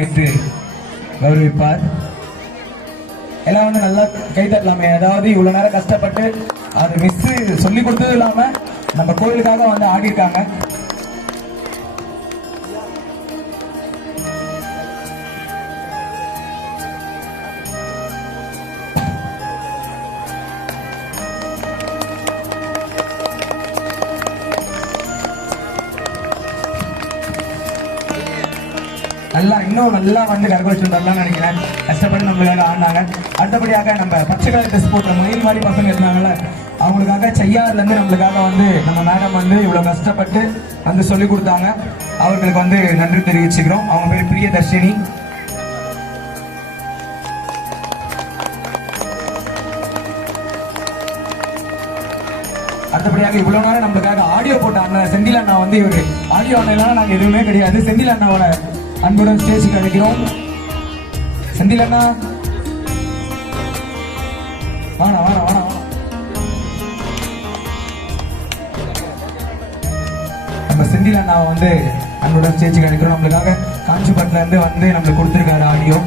அணிவித்து கௌரவிப்பார். எல்லாம் வந்து நல்லா கை தட்டலாமே. அதாவது இவ்வளவு நேரம் கஷ்டப்பட்டு அது மிஸ் சொல்லி கொடுத்ததும் இல்லாம நம்ம கோயிலுக்காக வந்து ஆடி இருக்காங்க. இன்னும் நல்லா வந்து கரகோஷம் தரலாம்னு நினைக்கிறேன். கஷ்டப்பட்டு நம்மளுக்காக ஆடினாங்க. அடுத்தபடியாக நம்ம பச்சை கலர் ட்ரெஸ் போட்ட மயில் மாதிரி பசங்க இருந்தாங்கல்ல, அவங்களுக்காக செய்யாறுல இருந்து நம்மளுக்காக வந்து நம்ம மேடம் வந்து இவ்வளவு கஷ்டப்பட்டு வந்து சொல்லி கொடுத்தாங்க. அவர்களுக்கு வந்து நன்றி தெரிவிச்சுக்கிறோம். அவங்க பேர் பிரியதர்ஷினி. அடுத்தபடியாக இவ்வளவு நேரம் நம்மளுக்காக ஆடியோ போட்ட அண்ணன் செந்தில் அண்ணா வந்து இவரு ஆடியோ அண்ணா நாங்க எதுவுமே கிடையாது. செந்தில் அண்ணாவோட அன்புடன் ஸ்டேஜுக்கு அழைக்கிறோம். செந்தில் அண்ணா வாணா வாணா வாணா. நம்ம செந்தில் அண்ணாவை வந்து அன்புடன் ஸ்டேஜுக்கு அழைக்கிறோம். நம்மளுக்காக காஞ்சிபுரத்துல இருந்து வந்து நம்மளுக்கு கொடுத்துருக்காரு ஆடியோ.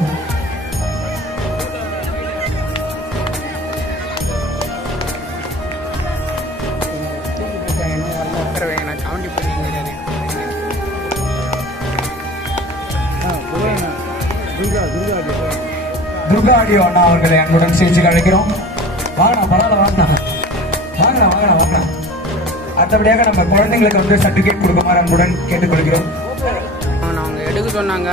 துர்கா ஆடியோ அண்ணா அவர்களை அன்புடன் ஸ்டேஜுக்கு அழைக்கிறோம். வாங்கண்ணா பரவாயில்ல வாங்கண்ணா வாங்கண்ணா வாங்கண்ணா வாங்கண்ணா. அடுத்தபடியாக நம்ம குழந்தைங்களுக்கு வந்து சர்டிபிகேட் கொடுக்குமாறு அன்புடன் கேட்டுக்கொள்கிறோம். அவங்க எடுக்க சொன்னாங்க.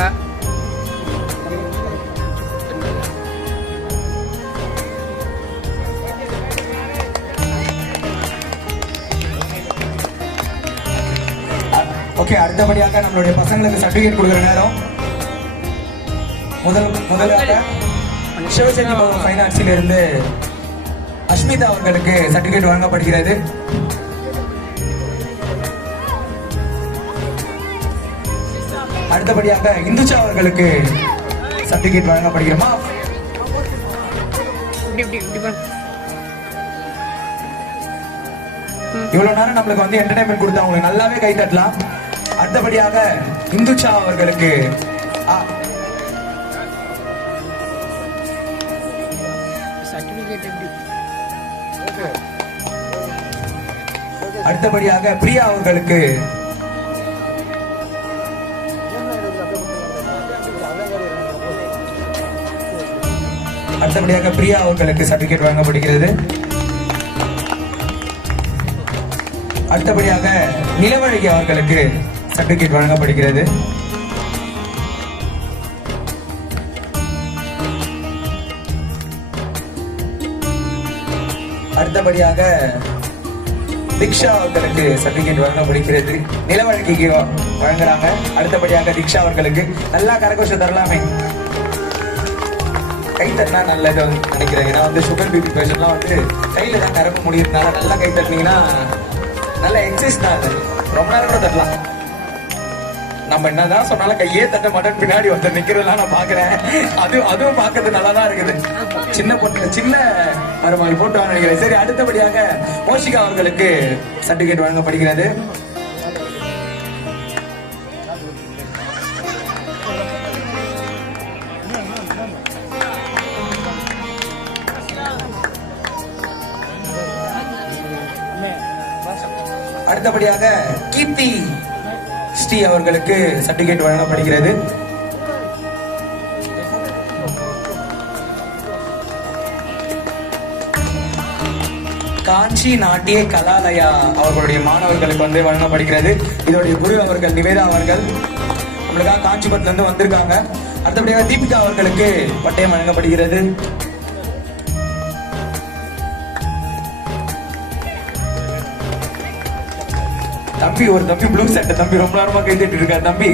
ஓகே, அடுத்தபடியாக நம்மளுடைய பசங்களுக்கு சர்டிபிகேட் கொடுக்குற நேரம். முதலாக சிவசக்தி பவன் ஃபைன் ஆர்ட்ஸில் இருந்து அஷ்மிதா அவர்களுக்கு சர்டிபிகேட் வழங்கப்படுகிறது. அடுத்தபடியாக இந்துச்சா அவர்களுக்கு சர்டிபிகேட் வழங்கப்படுகிறோமா. இவ்வளவு நேரம் நம்மளுக்கு வந்து என்டர்டைன்மெண்ட் கொடுத்து அவங்களுக்கு நல்லாவே கை தட்டலாம். அடுத்தபடியாக இந்துச்சா அவர்களுக்கு அடுத்தபடியாக பிரியா அவர்களுக்கு சர்டிபிகேட் வழங்கப்படுகிறது. அடுத்தபடியாக நிலவழகி அவர்களுக்கு சர்டிபிகேட் வழங்கப்படுகிறது. அடுத்தபடியாக திக்ஷா அவர்களுக்கு சர்டிபிகேட் வழங்கப்படுகிறது. நிலவழக்கிக்கு வழங்குறாங்க. அடுத்தபடியாக திக்ஷா அவர்களுக்கு நல்லா கரகோஷம் தரலாமே. கை தட்டினா நல்லது நினைக்கிறேன். ஏன்னா வந்து சுகர் பிபி பேஷண்ட்லாம் வந்து கையில தான் கரப்ப முடியுறதுனால நல்லா கை தட்டினீங்கன்னா நல்ல எக்ஸசைஸ் தான். அது ரொம்ப நேரம் கூட தட்டலாம். நம்ம என்னதான் சொன்னாலும் கையே தட்ட மாட்டேன் பின்னாடி வந்து நிக்கிறதெல்லாம் நான் பாக்குறேன். அதுவும் பாக்குறது நல்லாதான் இருக்குது. சின்ன பொண்ணு சின்ன மருமகள் போட்டு நினைக்கிறேன். சரி, அடுத்தபடியாக மோஷிகா அவர்களுக்கு சர்டிபிகேட் வழங்கப்படுகிறது. அடுத்தபடியாக கீர்த்தி ஸ்ரீ அவர்களுக்கு சர்டிபிகேட் வழங்கப்படுகிறது. காஞ்சி நாட்டிய கலாலயா அவர்களுடைய மாணவர்களுக்கு வந்து வழங்கப்படுகிறது. இதோடைய குரு அவர்கள் நிவேதா அவர்கள் நம்மளுக்காக காஞ்சிபுரத்துல இருந்து வந்திருக்காங்க. அடுத்தபடியாக தீபிகா அவர்களுக்கு பட்டயம் வழங்கப்படுகிறது. தம்பி ஒரு தம்பி ப்ளூ சட்டை தம்பி ரொம்ப நேரமா கை தட்டி இருக்காரு. தம்பி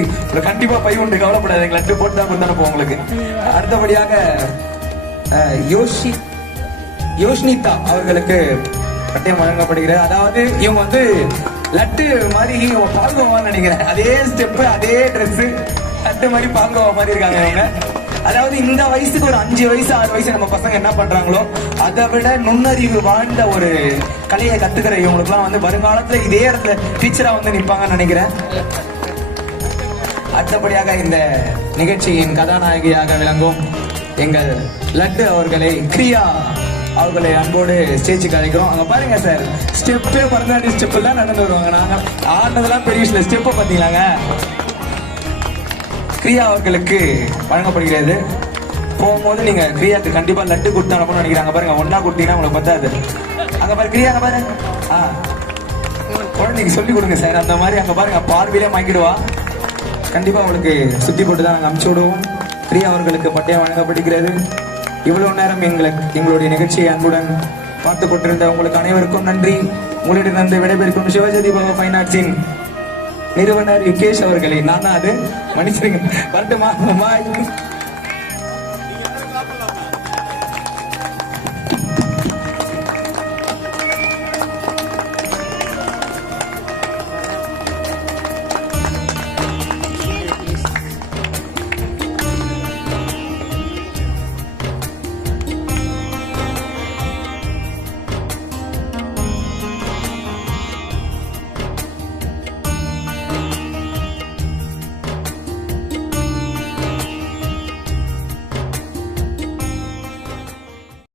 கண்டிப்பா பை உண்டு, கவலைப்படாதீங்க. லட்டு போட்டு தான் கொடுத்தானப்போ உங்களுக்கு. அடுத்தபடியாக யோஷ்னிதா அவர்களுக்கு பட்டயம் வழங்கப்படுகிறது. அதாவது இவங்க வந்து லட்டு மாதிரி பால்கோவான்னு நினைக்கிறேன். அதே ஸ்டெப்பு அதே ட்ரெஸ் லட்டு மாதிரி பால்கோவா மாதிரி இருக்காங்க இவங்க. அதாவது இந்த வயசுக்கு ஒரு 5 வயசு 6 வயசு நம்ம பசங்க என்ன பண்றாங்களோ அதை விட நுண்ணறிவு வாழ்ந்த ஒரு கலையை கத்துக்கிற இவங்களுக்கு எல்லாம் வந்து வருங்காலத்துல இதே இடத்துல டீச்சரா வந்து நிப்பாங்கன்னு நினைக்கிறேன். அடுத்தபடியாக இந்த நிகழ்ச்சியின் கதாநாயகியாக விளங்கும் எங்கள் லட்டு அவர்களை கிரியா அவர்களை அன்போடு ஸ்டேஜுக்கு அழைக்கிறோம். அங்க பாருங்க சார், ஸ்டெப்பே பரதநாட்டிய ஸ்டெப் தான் நடந்து வருவாங்க. நாங்க ஆனதெல்லாம் பெரிய விஷயம், ஸ்டெப்பை பாத்தீங்களாங்க. கிரியா அவர்களுக்கு வழங்கப்படுகிறது. போகும்போது நீங்க கிரியாக்கு கண்டிப்பா லட்டு கொடுத்து அனுப்பணும்னு நினைக்கிறாங்க. பாருங்க, ஒன்னா கொடுத்தீங்கன்னா உங்களுக்கு பத்தாது. அங்க பாரு கிரியா, அங்க பாரு. குழந்தைக்கு சொல்லி கொடுங்க சார். அந்த மாதிரி அங்க பாருங்க, பார்வையிலே வாங்கிடுவா. கண்டிப்பா உங்களுக்கு சுத்தி போட்டு தான் நாங்கள் அனுப்பிச்சு விடுவோம். பிரியா அவர்களுக்கு பட்டயம் வழங்கப்படுகிறது. இவ்வளவு நேரம் எங்களுடைய நிகழ்ச்சியை அன்புடன் பார்த்து கொண்டிருந்த உங்களுக்கு அனைவருக்கும் நன்றி. உங்களிடமிருந்து விடைபெறுக்கும் சிவஜதி பவ ஃபைன் ஆர்ட்ஸின் நிறுவனர் யுகேஷ் அவர்களை நான் அது மன்னிச்சிருங்க. வரட்டுமா?